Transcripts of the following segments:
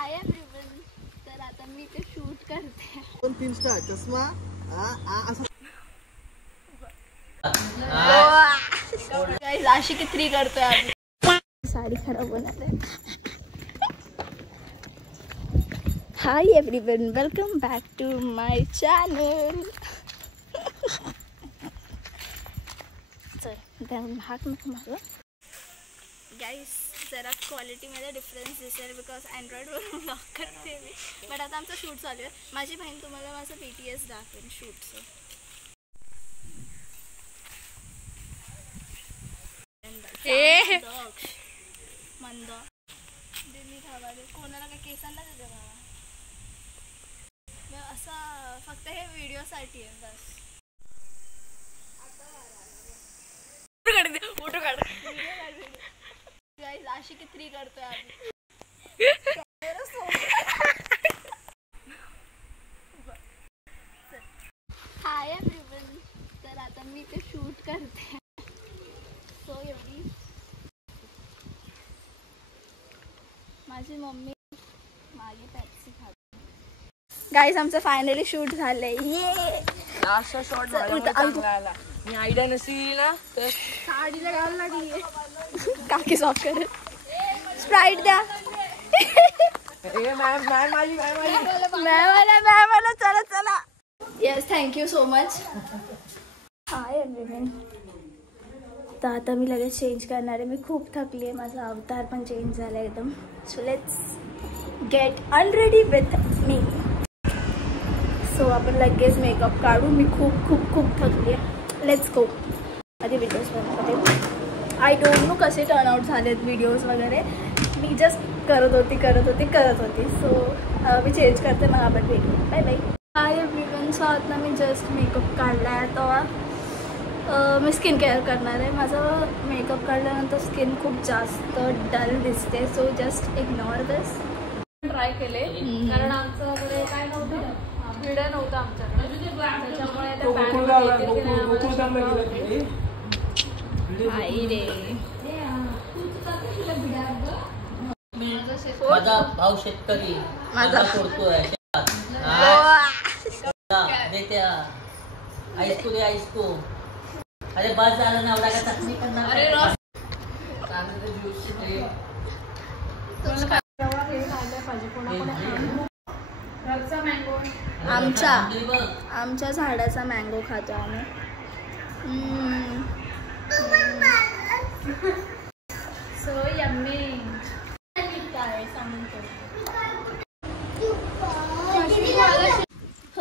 Hi everyone. तर आता मी ते शूट करते. 2-3 स्टार चष्मा गाइस आशिकी 3 करतोय आम्ही. साडी खराब होणार आहे. Hi everyone, welcome back to my channel. चल हात नको मारू. गाइस जरा क्वालिटीमध्ये डिफरन्स दिसेल बिकॉज अँड्रॉइडवरून लॉक करते मी. बट आता आमचं शूट चालू आहे. माझी बहीण तुम्हाला माझं BTS दाखवेन शूटचं. मंद दिल्ली धावाले कोणाला काय केसांना देते बाबा. असं फक्त हे व्हिडिओसाठी आहे बस. फोटो काढ. गाइस आशिकी 3 करतोय आम्ही. Hi everyone. तर आता मी ते शूट करते. सो एवढी माझी मम्मी माझी पेप्सी खाते. गाइस आमचं फायनली शूट झालंय. ये लास्टचा शॉट चांगला आला. मी आयडिया नसली ना तर साडीला घाल लागली. काकी सॉफ्ट कर. स्प्राइट द्या. मॅम चला चला. Yes thank you so much. Hi everyone. तर आता मी लगेच चेंज करणार आहे. मी खूप थकली आहे. माझा अवतार पण चेंज झाला एकदम. So let's get unready with me. So आपण लगेच मेकअप काढू. मी खूप खूप खूप थकली आहे. Let's go. आधी व्हिडिओज बनवते. आय डोंट नो कसे टर्नआउट झालेत व्हिडिओज वगैरे. मी जस्ट करत होती. सो मी चेंज करते मग आपण भेटू. Bye bye. Hi everyone. So आता मी जस्ट मेकअप काढला आहे. आता मी स्किन केअर करणार आहे. माझं मेकअप काढल्यानंतर स्किन खूप जास्त डल दिसते. सो जस्ट इग्नोर दिस. ट्राय केले कारण आमच्याकडे काय नव्हतं, व्हिडिओ नव्हता आमच्याकडे. त्याच्यामुळे माझा भाऊ शेतकरी माझा करतोय ऐकू दे ऐकू. अरे बस झालं ना. एवढा काय चटणी करणार. आमच्या झाडाचा मँगो खातो आम्ही. So yummy. काय सांगतो.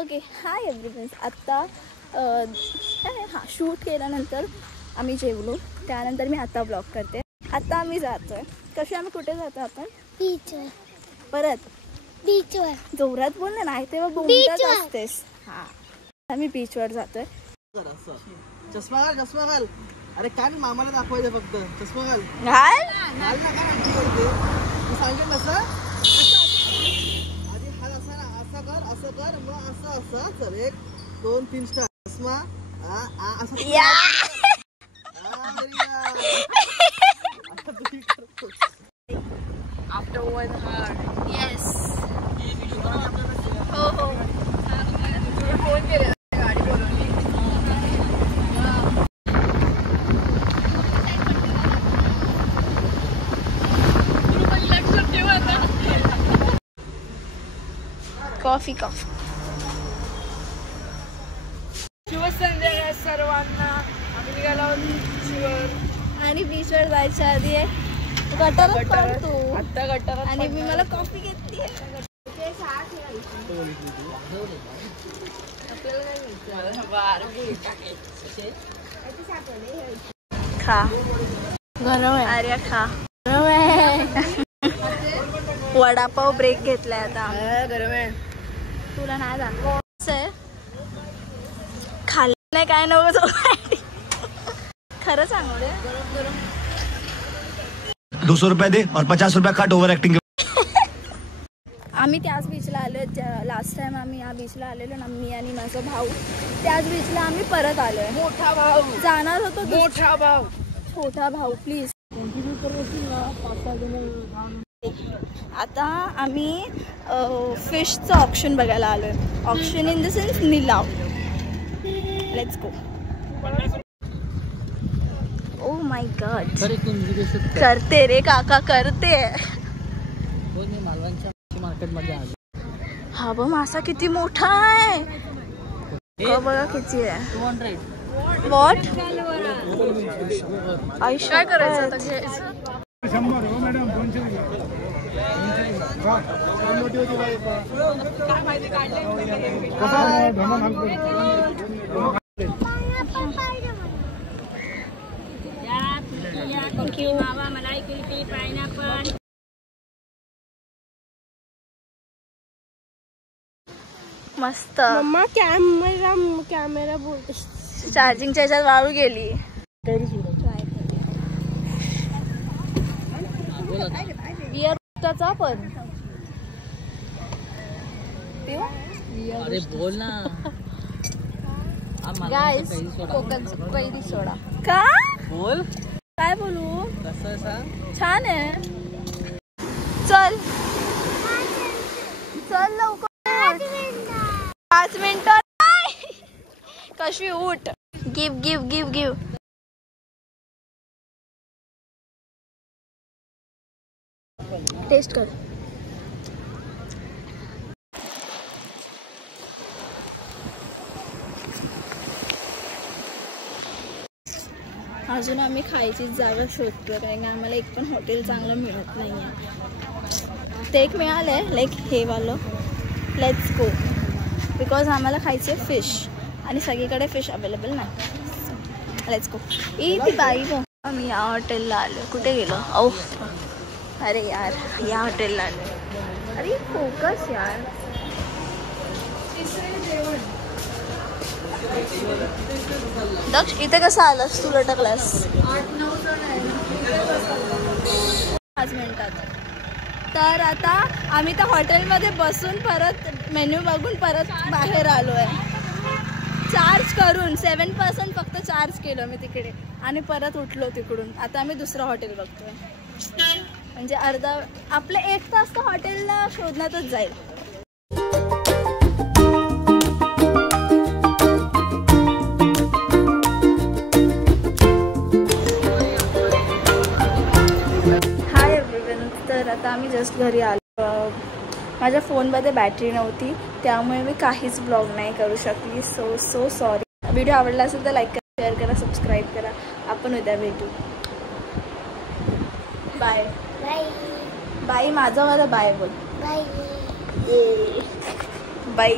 Okay hi everyone. आत्ता हां शूट केल्यानंतर आम्ही जेवलो. त्यानंतर मी आता ब्लॉग करते. आता आम्ही जातोय. कशी आम्ही कुठे जातो आपण? बीचवर. परत बीचवर. जोरात बोल ना. नाही तेव्हा बोलत असतेस. हां आम्ही बीचवर जातोय. चष्मा घाल. अरे काय मामाला दाखवायचं फक्त. चष्मा घाल ना. काय सांगेल असं आधी हात असं कर मग असं चल. 1-2-3 स्टार चष्मा असं. After 1 hour. येस हो फोन केला. गाडी बोलवली. कॉफी. शिवसंध्या सर्वांना. आम्ही निघालो बीचवर. आणि बीचवर जायच्या आधी गटारात पडतो. आता गटारात. आणि मी मला कॉफी घेतली. खा गरम आहे. अरे खा गरम आहे. वडापाव ब्रेक घेतलाय आता. गरम आहे. तुला नाही दाखवायचंय. खाल्लं नाही काय नव्हतं. खरं सांगू दे. 200 रुपये दे और 50 रुपये काट ओव्हर ऍक्टिंग. आम्ही त्याच बीचला आलो. लास्ट टाइम आम्ही या बीचला आलेलो ना. मी आणि माझा भाऊ त्याच बीचला आम्ही परत आलोय. मोठा भाऊ जाणार होतो. मोठा भाऊ छोटा भाऊ प्लीज. आता आम्ही फिशचं ऑप्शन बघायला आलोय. ऑप्शन इन द सेन्स निलाव. Let's go. Oh my god. करते रे काका करते. मार्केट मध्ये आलो. हा बघ मासा किती मोठा आहे. बघा किती आहे. 200. वॉट काय करायचं आता घ्यायचं. मस्त. मम्मा कॅमेरा बोलते. चार्जिंगच्या ह्याच्यात वाळू गेली. त्याचा पण अरे बोल ना. गाईस कोकणचं कैरी सोडा. का बोल काय बोलू. कसं सांग. छान आहे. चल चल लवकर. 5 मिनिटं. कशी उठ. Give give give give. Test कर. अजून आम्ही खायची जागा शोधतोय कारण की आम्हाला एक पण हॉटेल चांगलं मिळत नाही आहे. ते एक मिळालं आहे लाईक हे वालं. Let's go. बिकॉज आम्हाला खायचे फिश आणि सगळीकडे फिश अवेलेबल नाही. Let's go. ती बाई बघ. आम्ही या हॉटेलला आलो. कुठे गेलो. ओ अरे यार या हॉटेलला आलो. अरे फोकस यार. दक्ष इथे कसं आलास तू लटकलास. 5 मिनिटात. तर आता आम्ही त्या हॉटेलमध्ये बसून परत मेन्यू बघून परत बाहेर आलो आहे. चार्ज करून 7% फक्त चार्ज केलं मी तिकडे आणि परत उठलो तिकडून. आता आम्ही दुसरं हॉटेल बघतोय. म्हणजे अर्धा आपलं 1 तास तर हॉटेलला शोधण्यातच जाईल. Hi everyone. तर आता आम्ही जस्ट घरी आलो. माझ्या फोनमध्ये बॅटरी नव्हती त्यामुळे मी काहीच ब्लॉग नाही करू शकली. So sorry. व्हिडिओ आवडला असेल तर लाईक करा, शेअर करा, सबस्क्राईब करा. आपण उद्या भेटू. Bye bye. माझं मला बाय बोल. Bye bye.